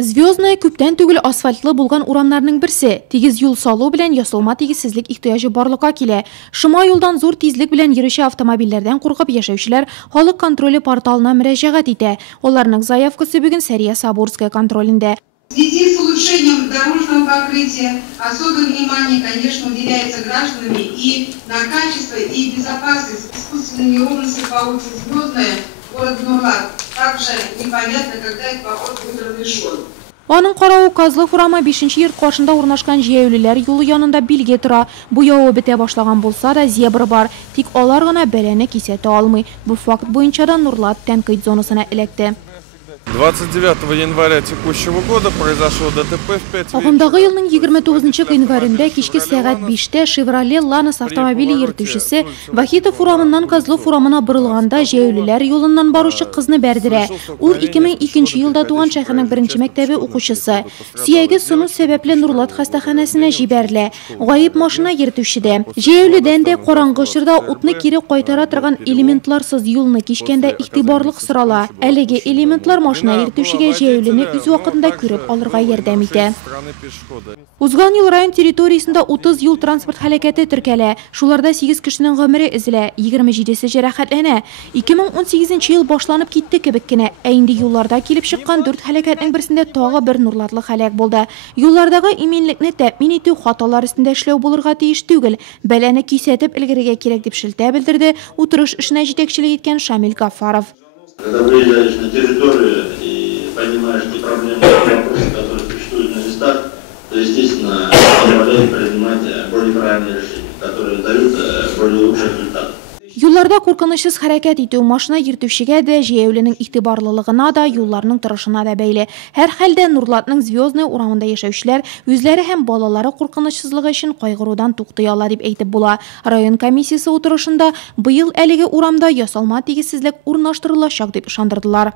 Звездная күптән түгел асфальтлы булган урамнарның берсе. Тигез юл салу белән ясалма тигезсезлек ихтыяҗы барлыкка килә. Шома юлдан зур тизлек белән йөрүче автомобильләрдән куркып яшәүчеләр халык контроле порталына мөрәҗәгать итә. Аларның заявкасы бүген Сәрия Сабурская контролендә. В связи с улучшением дорожного покрытия особое внимание, конечно, уделяется гражданами и на качество и безопасность искусственной неровности по улице Звездная, город Нурлат. Также непонятно, когда этот поход будет разрешен. Аның каравы Казлы Фурама 5-нче йорт каршында урнашкан җәяүлеләр юлы янында билге тора. Бу явы бетә башлаган булса да зебра бар. Тик алар гына бәләне кисәтә алмый. Бу факт буенча да Нурлат тәнкыйть зонасына эләкте. 29 января текущего года произошло ДТП в 5 вечера. Агымдагы елның 29 январендә кичке сәгать 5-тә Chevrolet Lanos автомобиле йөртүчесе Вахитов урамыннан Казлы Фурамына борылганда җәяүлеләр юлыннан баручы кызны бәрдерә. Ул 2002 елда туган шәһәрнең 1-нче мәктәбе укучысы. Сөяге суну сәбәпле Нурлат хастаханәсенә җибәрелә. Гаип машина йөртүчедә. Җәяүледән дә караңгы чорда утны кире кайтара торган элементларсыз юлны кичкәндә игътибарлык сорала. Әлеге элементлар машина йөртүчегә җәяүлене үз вакытында күреп алырга ярдәм итә. Узган ел район территориясендә 30 юл транспорт һәлакәте теркәлә. Шуларда 8 кешенең гомере өзелә, 27се җәрәхәтләнә. 2018 ел башланып китте кебек кенә, ә инде юлларда килеп чыккан 4 һәлакәтнең берсендә тагы бер Нурлатлы һәлак булды. Юллардагы иминлекне тәэмин итү хаталар өстендә эшләү булырга тиеш түгел. Бәләне кисәтеп өлгерергә кирәк дип шелтә белдерде утырыш эшенә җитәкчелек иткән Шамил Гафаров. Когда выезжаешь на территорию и понимаешь те проблемы, вопросы, которые существуют на местах, то, естественно, позволяет принимать более правильные решения, которые дают более лучший результат. Юлларда куркынычсыз хәрәкәт итү машина йөртүчегә дә, җәяүленең игътибарлылыгына да, юлларның торышына да бәйле. Һәр хәлдә Нурлатның Звездная урамында яшәүчеләр үзләре һәм балалары куркынычсызлыгы өчен кайгырудан туктый ала дип әйтеп була. Район комиссиясе утырышында быел әлеге урамда ясалма тигезсезлек урнаштырылачак дип ышандырдылар.